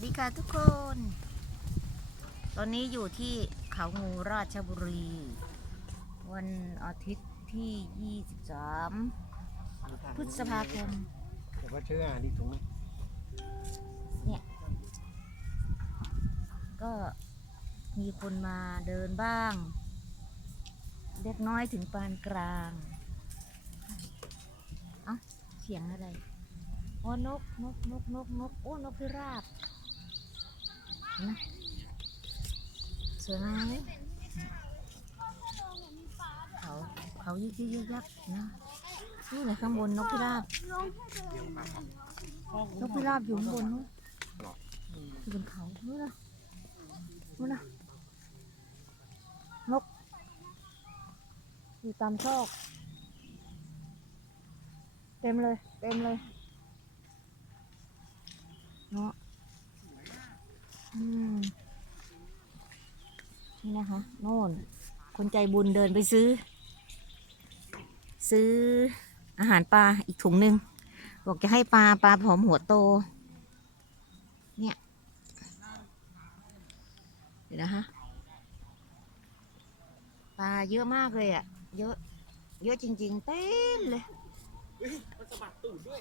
สดีค่ะทุกคน ตอนนี้อยู่ที่เขางูราชบุรี วันอาทิตย์ที่ 23 พฤษภาคมแต่ว่าเชื่ออาหารดีถุงนะเนี่ย ก็มีคนมาเดินบ้าง เล็กน้อยถึงปานกลางเอ้าเสียงอะไรโอ้นกนกนกนกนกโอ้นกพิราบ นไหมสวยไหมเขาเขายึกยึกยักยักนะนี่เลยข้างบนนกพิราบนกพิราบอยู่ข้างบนนู้นอยู่บนเขานู้นนะนู้นนะนกอยู่ตามซอกเต็มเลย เต็มเลยเนาะ นี่นะคะโน่น คนใจบุญเดินไปซื้อ ซื้ออาหารปลาอีกถุงหนึ่งบอกจะให้ปลาปลาผอมหัวโต เนี่ยเดี๋ยวนะคะปลาเยอะมากเลยอะ่ะ เยอะ เยอะจริง ๆ เต็มเลยมันสะบัดตูดด้วย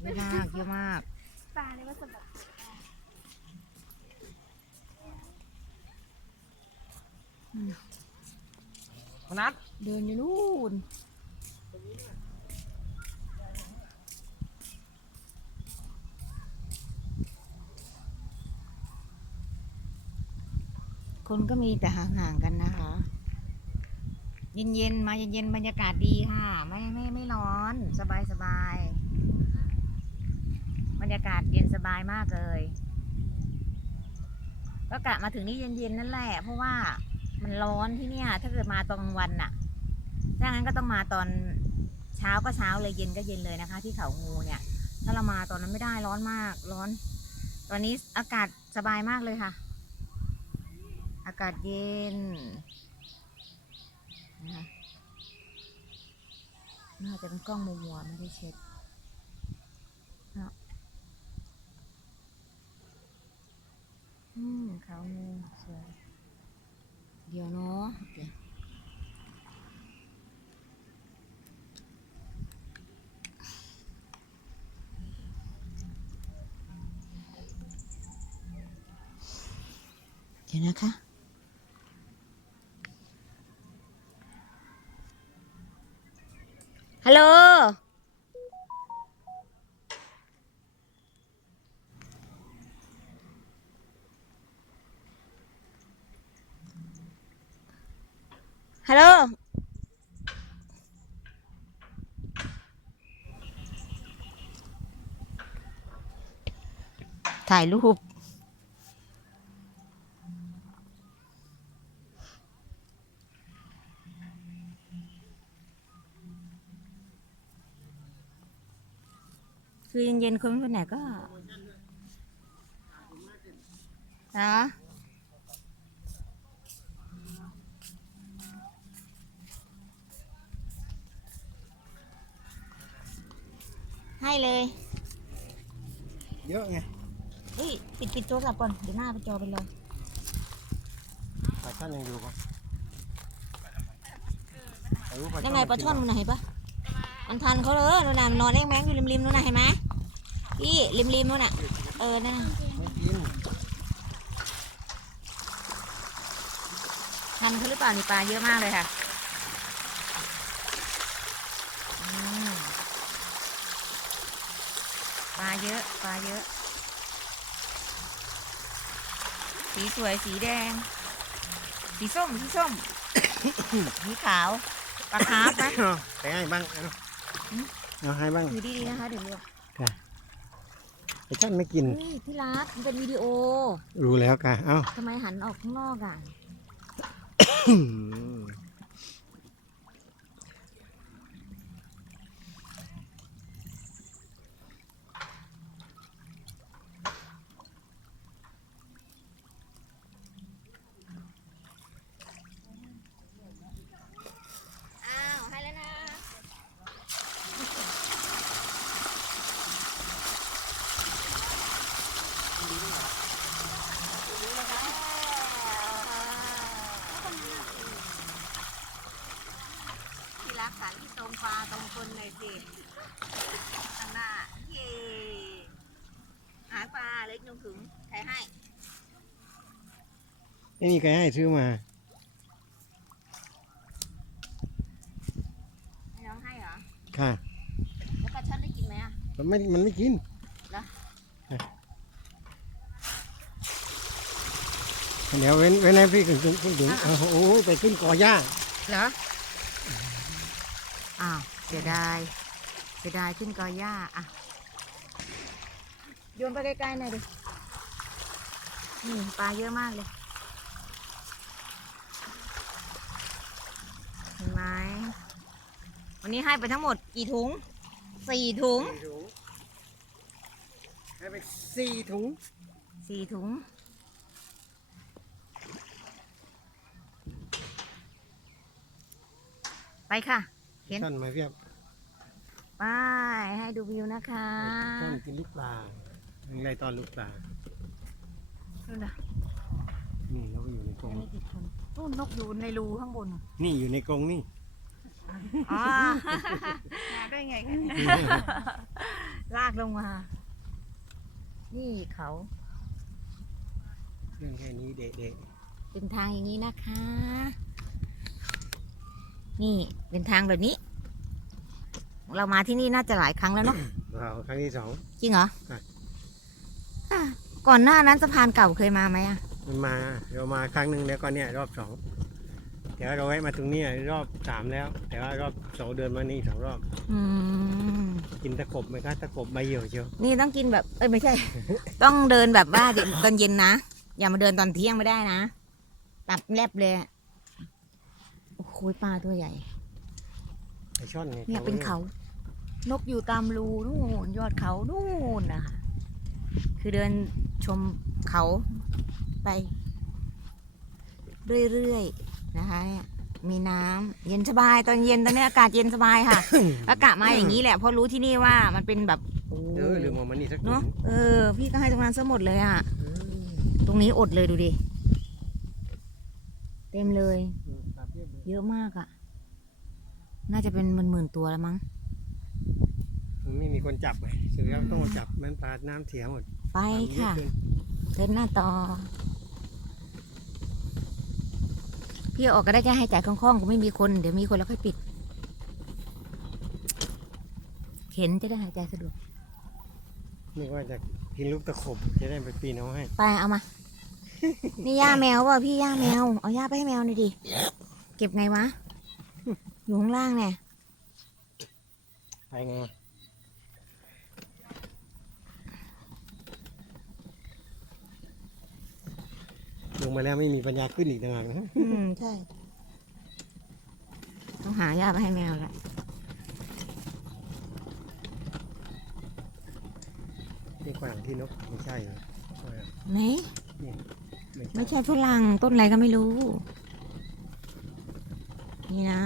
เยอะมากเยอะมากปลาเลยว่าสะบัด พนัทเดินอยู่นู่นคนก็มีแต่ห่างๆกันนะคะ เย็นๆ มาเย็นๆ บรรยากาศดีค่ะ ไม่ไม่ไม่ร้อน สบายสบายบรรยากาศเย็นสบายมากเลย ก็กะมาถึงนี่เย็นๆ นั่นแหละ เพราะว่า มันร้อนที่เนี่ย ถ้าเกิดมาตอนกลางวันน่ะ ถ้างั้นก็ต้องมาตอนเช้าก็เช้าเลยเย็นก็เย็นเลยนะคะ ที่เขางูเนี่ย ถ้าเรามาตอนนั้นไม่ได้ร้อนมากร้อน ตอนนี้อากาศสบายมากเลยค่ะ อากาศเย็นนะคะน่าจะเป็นกล้องมัวๆไม่ได้เช็ดอืมเขางูสวย เดี๋ยวเนาะเดี๋ยวเดี๋ยวนะคะ ฮัลโหล ฮัลโหลถ่ายรูปคือเย็นๆคนไปไหนก็นะ ให้เลยเยอะไงเฮ้ยปิดปิดโทรศัพท์ก่อนเดี๋ยวหน้าไปจอไปเลยปลาช่อนยังอยู่ปะอายุยังไงปลาช่อนมันไหนปะมันทันเขาเลยนู่นน่ะมันนอนแองแมงอยู่ริมๆนู่นน่ะเห็นไหมพี่ริมๆนู่นน่ะ เออนั่นน่ะไม่กินทันเขาหรือเปล่านี่ปลาเยอะมากเลยค่ะอืมปลา เยอะ ปลาเยอะ สีสวยสีแดง สีส้มสีส้ม สีขาวปลาคาร์ฟนะ เอาไปให้บ้างเอาหืม เอาให้บ้างถือดีๆนะคะเดี๋ยวเรียกปลาช่อนไม่กินนี่ที่รักมันเป็นวิดีโอรู้แล้วค่ะเอ้า ทำไมหันออกข้างนอกอะ อืม อ้าว ให้แล้วนะ ด ดิข้างหน้าเย่หางปลาเล็กนุ่งถึงใครให้ไม่มีใครให้ซื้อมาให้น้องให้เหรอ ค่ะแล้วปลาช่อนได้กินไหมอะ มันไม่มันไม่กินเหรออะเดี๋ยวเว้นเว้นให้พี่ถึงถึงถึงถึงโอ้โหไปขึ้นกอหญ้า เหรออ้าวเสียดาย เสียดายขึ้นกอหญ้าอะ โยนไปใกล้ๆหน่อยดิ นี่ปลาเยอะมากเลย เห็นไหม วันนี้ให้ไปทั้งหมดกี่ถุง สี่ถุง สี่ถุงให้ไปสี่ถุง สี่ถุง ไปค่ะ เห็นช่อนมาเพียบ ไปให้ดูวิวนะคะช่อนกินลูกปลาอะไรตอนลูกปลานู่นน่ะนี่เราก็อยู่ในกรงอันนี้กี่คนนู่นนกอยู่ในรูข้างบน นี่อยู่ในกรงนี่อ๋อมาได้ไงคะลากลงมา นี่เขาเรื่องแค่นี้เด็กเป็นทางอย่างนี้นะคะ นี่เป็นทางแบบนี้ เรามาที่นี่น่าจะหลายครั้งแล้วเนาะๆเราครั้งที่สอง จริงเหรอค่ะอะก่อนหน้านั้นสะพานเก่าเคยมาไหมอะ มันมาเรามาครั้งหนึ่งแล้วก็เนี่ยรอบสองแต่ว่าเราแวะมาตรงเนี้ยรอบสามแล้ว แต่ว่ารอบสองเดินมานี่สองรอบ อืม กินตะกบไหมคะตะกบใบเหี่ยวเชียวนี่ต้องกินแบบ เอ้ยไม่ใช่ ต้องเดินแบบว่าเดี๋ยวตอนเย็นนะ อย่ามาเดินตอนเที่ยงไม่ได้นะ ตับแลบเลยอะโอ้โหปลาตัวใหญ่ ไอช่อนไงเนี่ยเป็นเขา นกอยู่ตามรูนู่นยอดเขานู่นนะคะคือเดินชมเขาไป เรื่อยๆนะคะเนี่ยมีน้ำเย็นสบายตอนเย็นตอนนี้อากาศเย็นสบายค่ะ อากาศมาอย่างนี้แหละเพราะรู้ที่นี่ว่ามันเป็นแบบโอ้เออลืมเอามานี่สักถุเนาะงเออ พี่ก็ให้ตรงนั้นซะหมดเลยอะเออตรงนี้อดเลยดูดิ เต็มเลยเออปลาเพียบเลยเยอะมากอะ น่าจะเป็นหมื่นๆตัวแล้วมั้ง มันไม่มีคนจับไงสุดแล้วต้องมาจับมันปลาน้ำเสียหมดไปค่ะน้ำเยอเกินเดินหน้าต่อ พี่เอาออกก็ได้แค่ให้จ่ายคล่องๆก็ไม่มีคน เดี๋ยวมีคนแล้วค่อยปิด เข็นจะได้หายใจสะดวก นึกว่าจะกินลูกตะขบจะได้ไปปีนเอาให้ไปเอามา นี่ย่าแมวว่ะพี่ย่าแมว เอาย่าไปให้แมวหน่อยดิ เก็บไงวะ อยู่ข้างล่างเนี่ยไปไงลงมาแล้วไม่มีปัญญาขึ้นอีกต่างหากนะอืม ใช่ ต้องหาย่าไปให้แมวละนี่ฝรั่งที่นกไม่ใช่เหรอฝรั่งไหนไม่ไม่ใช่ใช่ฝรั่งต้นอะไรก็ไม่รู้ นี่นะ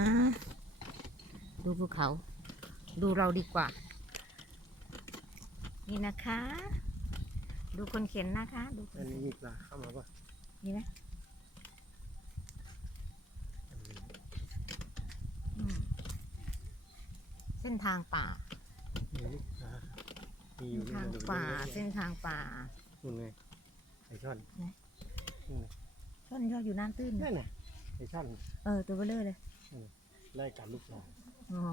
ดูภูเขา ดูเราดีกว่า นี่นะคะ ดูคนเข็นนะคะ ดูคนอันเข็นี้นมีปลาเข้ามาป่ะนี่นะอืมเส้นทางป่ามีลูกปลามีอเส้ยู่นนี่ทางดูป่าดูดูเส้นทางป่า นู่นไงไอช่อนต้นยอดอยู่น้ำตื้นนั่นน่ะไอช่อนเออตัวเบลเลอร์เลย ไล่กัดลูกปลา อ๋อ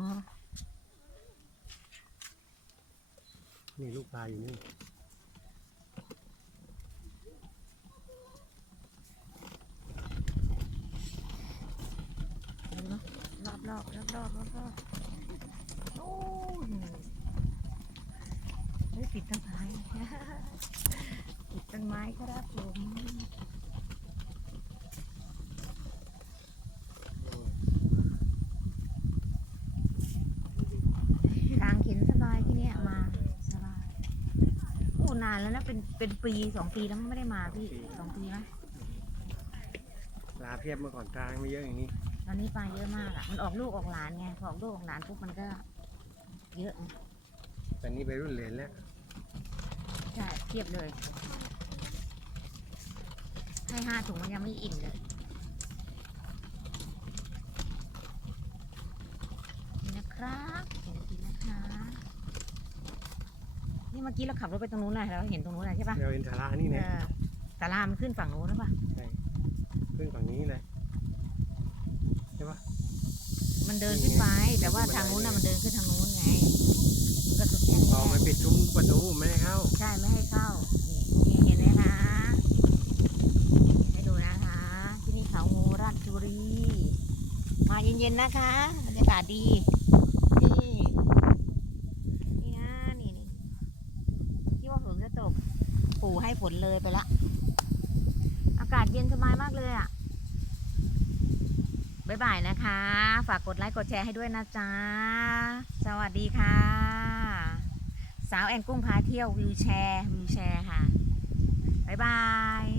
นี่ลูกปลาอยู่นี่ดูเนาะรอบรอบรอบรอบรอบรอบโอ้ยเฮ้ยปิดต้นไม้ ปิดต้นไม้ครับผมทางเข็นสบายที่เนี้ยมาสบายโอ้ นานแล้วนะเป็นเป็นปีสองปีแล้วไม่ได้มาพี่สองปีแล้วปลาเพียบเมื่อก่อนปลาไม่เยอะอย่างนี้ตอนนี้ปลาเยอะมากอะมันออกลูกออกหลานไงพอออกลูกออกหลานปุ๊บมันก็ เยอะไงแต่นี่ไปรุ่นเหรียญแล้วใช่เทียบเลย ให้ห้าถุงมันยังไม่อิ่มเลยนี่นะครับเดี๋ยวกินนะคะ ที่เมื่อกี้เราขับรถไปตรงนู้นน่ะเราเห็นตรงนู้นน่ะใช่ปะเราเห็นสารานี่เอนะอสารามันขึ้นฝั่งนู้นหรือเปล่าใช่ขึ้นฝั่งนี้แหละใช่ปะ มันเดินขึ้นไป แต่ว่าทางนู้นน่ะมันเดินขึ้นทางนู้นไง มันก็สุดแค่นี้พอมันปิดซุ้มประตูไม่ให้เข้า ใช่ไม่ให้เข้านี่นี่เห็นไหมคะ ให้ดูนะคะ ที่นี่เขางูราชบุรี มาเย็นๆนะคะบรรยากาศดี นี่ นี่นะนี่นี่ที่ว่าฝนจะ ตก ปู่ให้ฝนเลยไปละ อากาศเย็นสบายมากเลยอะบ๊ายบายนะคะ ฝากกดไลค์กดแชร์ให้ด้วยนะจ๊ะ สวัสดีค่ะ สาวแอนกุ้งพาเที่ยววิวแชร์วิวแชร์ค่ะ บ๊ายบาย